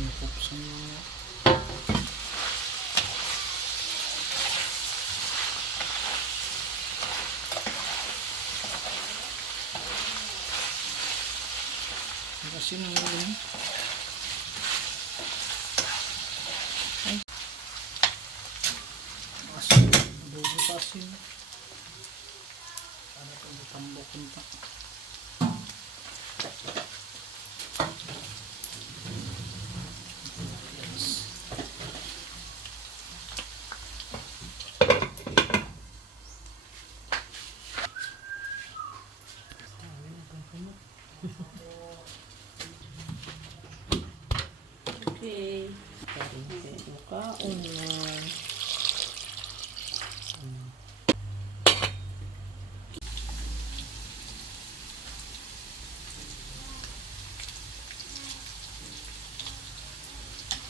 Pinakupsan mo. Kasi nang yun. Ay. Asin. Adobo sa asin. Para ito tambokon pa. Okay. Kain na.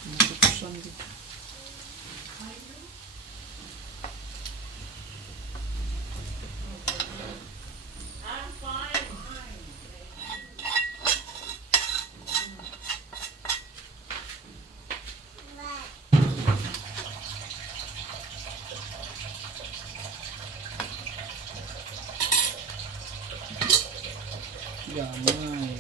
Pinakupsan dito. Gamay.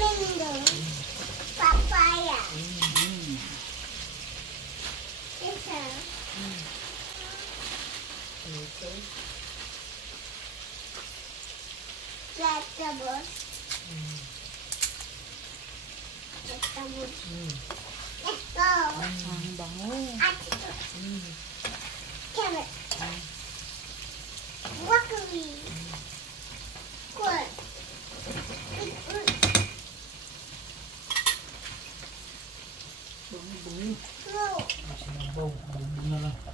Mango, papaya. Ito. Vegetables. Vegetables. Ito. Ang bango. At ito. Carrot. Broccoli. Corn. Beetroot. Bango. Fruit. Sinabaw. Adobo na lang.